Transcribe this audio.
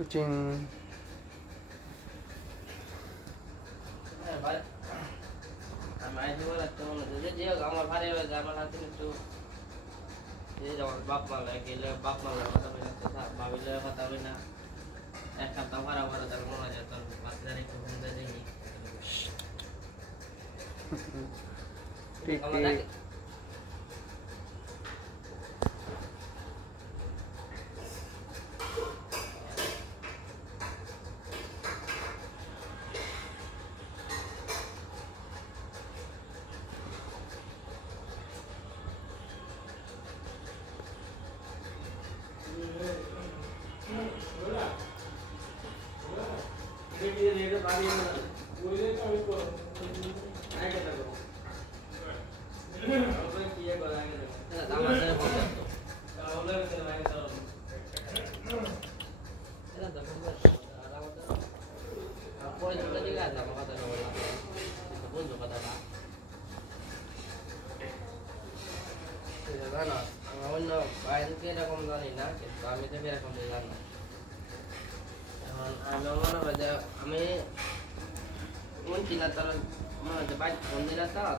kucing. আমার ভারে আমার হাতে একটু যখন বাপ মালে গেলে বাপ মালে কথা বলে ভাবিলে কথা বলি না এক সপ্তাহ ভাড়া ভাড়া তার মনে হয় তোর বাচ্চাদের একটু ঘুম দিয়ে দেখি ঠিক অন্য বাইরে এরকম জানি না কিন্তু আমি তো এরকম জানি এখন আমি মনে হয় যে আমি কোন চিনা তার মনে হচ্ছে বাইক ফোন দিলা তা